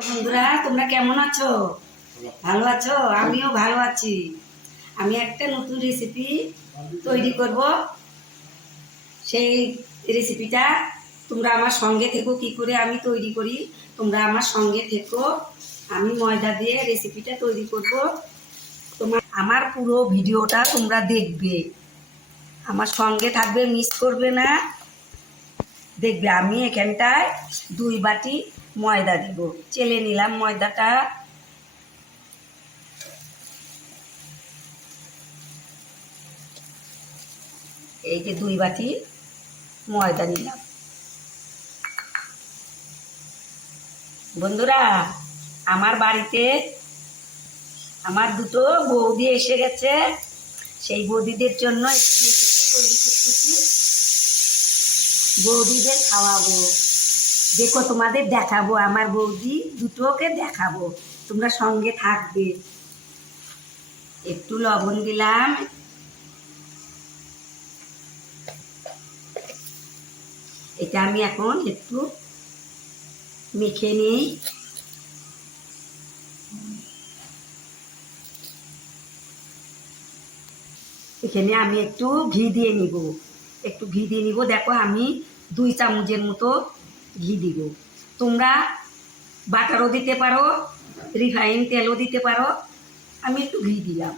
তো বন্ধুরা, তোমরা কেমন আছো? ভালো আছো? আমিও ভালো আছি। আমি একটা নতুন রেসিপি তৈরি করব। সেই রেসিপিটা তোমরা আমার সঙ্গে থেকো, কি করে আমি তৈরি করি তোমরা আমার সঙ্গে থেকো। আমি ময়দা দিয়ে রেসিপিটা তৈরি করব। আমার পুরো ভিডিওটা তোমরা দেখবে, আমার সঙ্গে থাকবে, মিস করবে না। দেখবে আমি এখানটায় 2 বাটি ময়দা দিব। চেলে নিলাম ময়দাটা। এই যে 2 বাটি ময়দা নিলাম। বন্ধুরা, আমার বাড়িতে আমার দুটো বৌদি এসে গেছে। সেই বৌদিদের জন্য একটু রেসিপি তৈরি করতেছি, বৌদিদের খাওয়াবো। দেখো, তোমাদের দেখাবো, আমার বৌদি দুটোকে দেখাবো, তোমরা সঙ্গে থাকবে। একটু লবণ দিলাম। এটা আমি এখন একটু মেখে নিই। এখানে আমি একটু ঘি দিয়ে নিব, একটু ঘি দিয়ে নিব। দেখো, আমি 2 চামচের মতো ঘি দিব। তোমরা বাটারও দিতে পারো, রিফাইন তেলও দিতে পারো। আমি একটু ঘি দিলাম।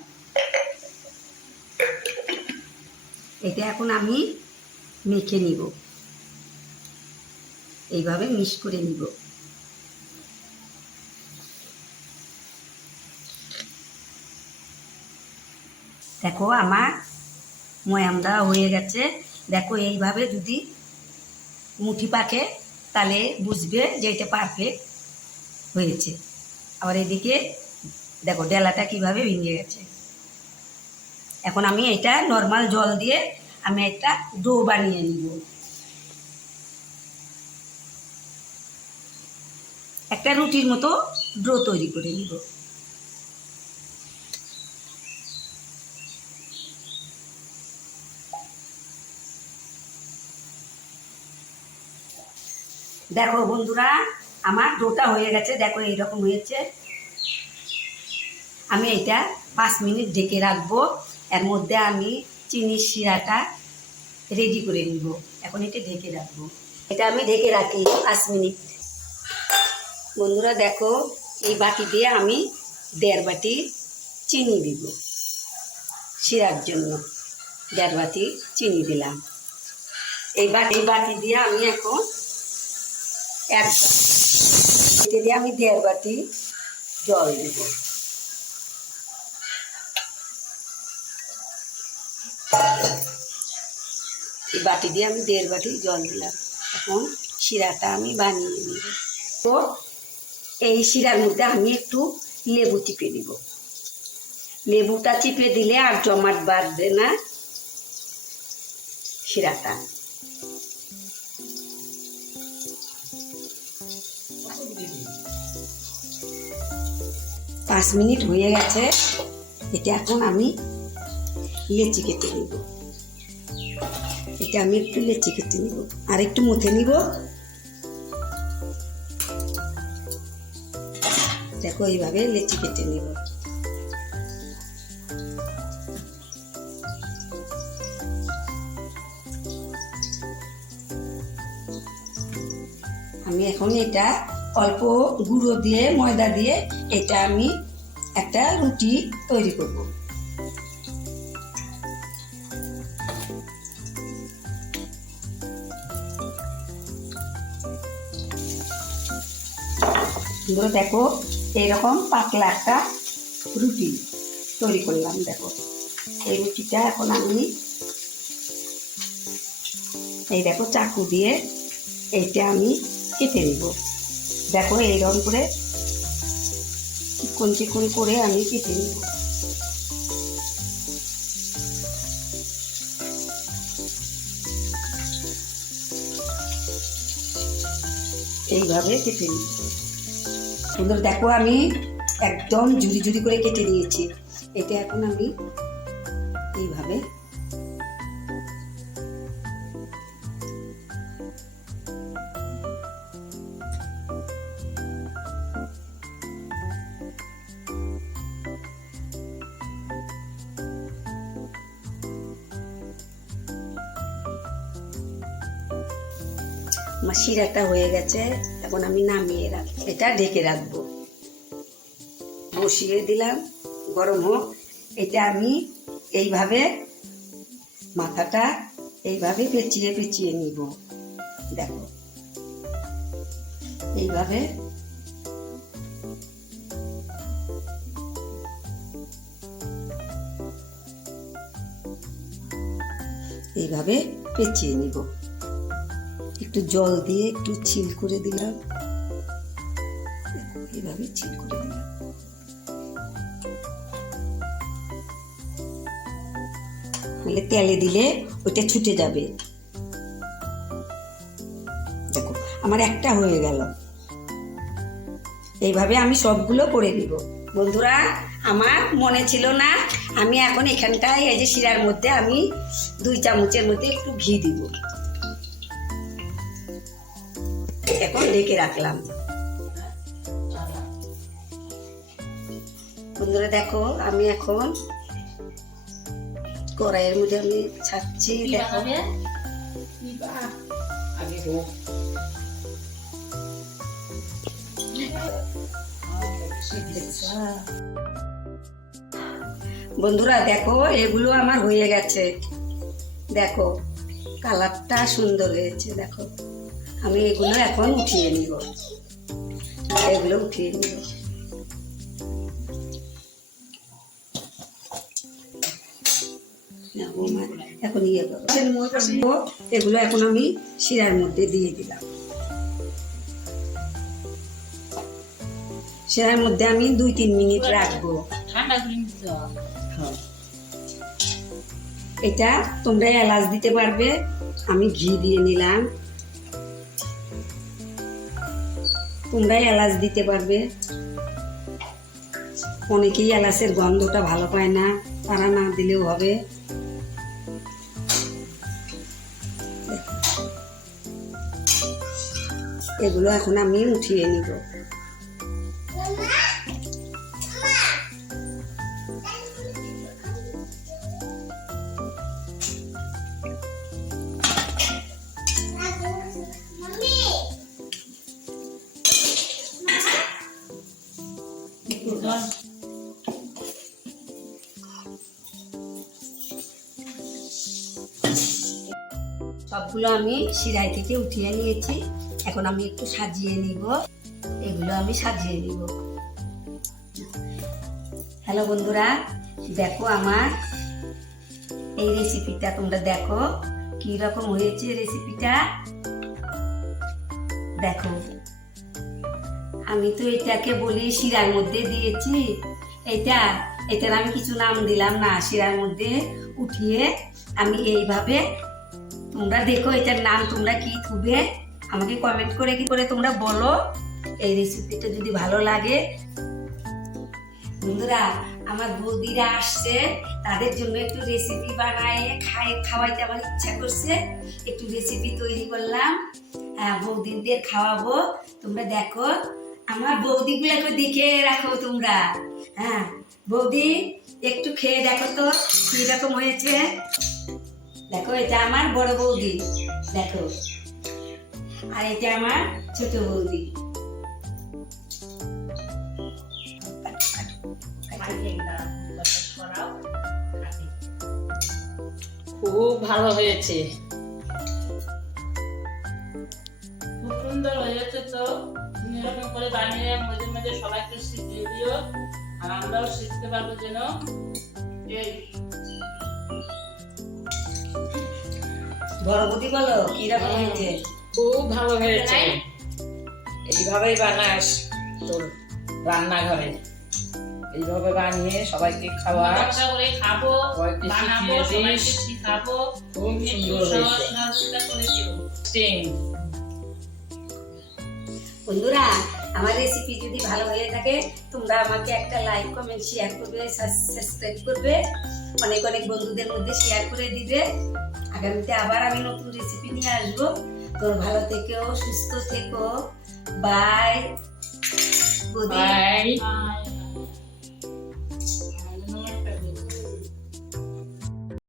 এটা এখন আমি মেখে নিব, এইভাবে মিক্স করে নিব। দেখো, আমার ময়ামটা হয়ে গেছে। দেখো, এইভাবে যদি মুঠি পাকে তাহলে বুঝবে যে এটা পারফেক্ট হয়েছে। আবার এদিকে দেখো ডেলাটা কিভাবে ভেঙে গেছে। এখন আমি এটা নর্মাল জল দিয়ে আমি একটা ডো বানিয়ে নিব, একটা রুটির মতো ডো তৈরি করে নিব। দেখো বন্ধুরা, আমার ডোটা হয়ে গেছে। দেখো, এইরকম হয়েছে। আমি এটা 5 মিনিট ঢেকে রাখবো। এর মধ্যে আমি চিনির শিরাটা রেডি করে নিব। এখন এটা ঢেকে রাখবো। এটা আমি ঢেকে রাখি 5 মিনিট। বন্ধুরা দেখো, এই বাটি দিয়ে আমি 1.5 বাটি চিনি দিব শিরার জন্য। 1.5 বাটি চিনি দিলাম। এই বাটি দিয়ে আমি এখন এটা দিয়ে আমি 1.5 বাটি জল দিব। এই বাটি দিয়ে আমি 1.5 বাটি জল দিলাম। এখন শিরাটা আমি বানিয়ে নিব। তো এই শিরার মধ্যে আমি একটু লেবু চিপে দিব। লেবুটা চিপে দিলে আর জমাট বাঁধবে না শিরাটা। 5 মিনিট হয়ে গেছে। এটা এখন আমি লেচি কেটে নিব। এটা আমি একটু লেচি কেটে নিব, আর একটু মুথে নিব। দেখো, এইভাবে লেচি কেটে নিব। আমি এখন এটা অল্প গুঁড়ো দিয়ে, ময়দা দিয়ে এটা আমি একটা রুটি তৈরি করব। দেখো, এইরকম পাতলা একটা রুটি তৈরি করলাম। দেখো, এই রুটিটা এখন আমি এই দেখো চাকু দিয়ে এইটা আমি কেটে নিব। দেখো, এইরকম করে চিকন চিকন করে আমি কেটে নিব। এইভাবে কেটে নিব। সুন্দর, দেখো আমি একদম ঝুরি ঝুরি করে কেটে নিয়েছি। এটা এখন আমি এইভাবে আমার শিরাটা হয়ে গেছে, এখন আমি নামিয়ে এটা ঢেকে রাখবো। বসিয়ে দিলাম, গরম হোক। এটা আমি এইভাবে মাথাটা এইভাবে পেঁচিয়ে পেঁচিয়ে নিব। দেখো এইভাবে এইভাবে পেঁচিয়ে নিব। একটু জল দিয়ে একটু চিল করে দিলাম, এইভাবে চিল করে দিলাম। নাহলে তেলে দিলে ওইটা ছুটে যাবে। দেখো আমার একটা হয়ে গেল। এইভাবে আমি সবগুলো করে নিব। বন্ধুরা, আমার মনে ছিল না, আমি এখন এখানটায় এই যে শিরার মধ্যে আমি 2 চামচের মধ্যে একটু ঘি দিব। এখন ঢেকে রাখলাম। বন্ধুরা দেখো, আমি এখন কড়াইয়ের মধ্যে আমি ছাড়ছি। দেখো বন্ধুরা, দেখো এগুলো আমার হয়ে গেছে। দেখো কালারটা সুন্দর হয়েছে। দেখো আমি এগুলো এখন উঠিয়ে নিব, এগুলো উঠিয়ে নিব। এখন ইয়ে করবো, এগুলো এখন আমি শিরার মধ্যে দিয়ে দিলাম। শিরার মধ্যে আমি 2-3 মিনিট রাখবো। এটা তোমরা এলাচ দিতে পারবে, আমি ঘি দিয়ে নিলাম। তোমরা এলাচ দিতে পারবে। অনেকেই এলাচের গন্ধটা ভালো পায় না, তারা না দিলেও হবে। এগুলো এখন আমি উঠিয়ে নিব। সবগুলো আমি শিরাই থেকে উঠিয়ে নিয়েছি। এখন আমি একটু সাজিয়ে নিব। এগুলো আমি সাজিয়ে নিব। হ্যালো বন্ধুরা, দেখো আমার এই রেসিপিটা তোমরা দেখো কি রকম হয়েছে রেসিপিটা। দেখো আমি তো এটাকে বলি শিরার মধ্যে দিয়েছি। এটার আমি কিছু নাম দিলাম না, শিরার মধ্যে উঠিয়ে আমি এইভাবে। তোমরা দেখো এটার নাম তোমরা কি থুবে, আমাকে কমেন্ট করে কি করে তোমরা বলো। এই রেসিপিটা যদি ভালো লাগে, বন্ধুরা আমার বৌদিরা আসছে, তাদের জন্য একটু রেসিপি বানায় খাওয়াইতে আমার ইচ্ছা করছে। একটু রেসিপি তৈরি করলাম, বৌদিদের খাওয়াবো। তোমরা দেখো আমার বৌদিগুলোকে দেখে রাখো তোমরা। হ্যাঁ বৌদি, একটু খেয়ে দেখো তো কিরকম হয়েছে। দেখো এটা আমার বড় বৌদি, দেখো, আর এটা আমার ছোট বৌদি। খুব ভালো হয়েছে, খুব সুন্দর হয়েছে। তো তুমি এরকম করে বানিয়ে মাঝে মাঝে সবাইকে শিখিয়ে দিও, আর আমরাও শিখতে পারবো যেন। এই বড় বৌদি বলো কিরকম হয়েছে। খুব ভালো হয়েছে। এইভাবেই বানাস তোর রান্নাঘরে, এইভাবে বানিয়ে সবাইকে খাওয়া, খাবো, বানাবো, সবাইকে শিখাবো। খুব সুন্দর হয়েছে। বন্ধুরা আমার রেসিপি যদি ভালো হয়ে থাকে, তোমরা আমাকে একটা লাইক, কমেন্ট, শেয়ার করবে, সাবস্ক্রাইব করবে, অনেক অনেক বন্ধুদের মধ্যে শেয়ার করে দিবে। আগামীতে আবার আমি নতুন রেসিপি নিয়ে আসবো। তো ভালো থেকো, সুস্থ থেকো। বাই। বাই।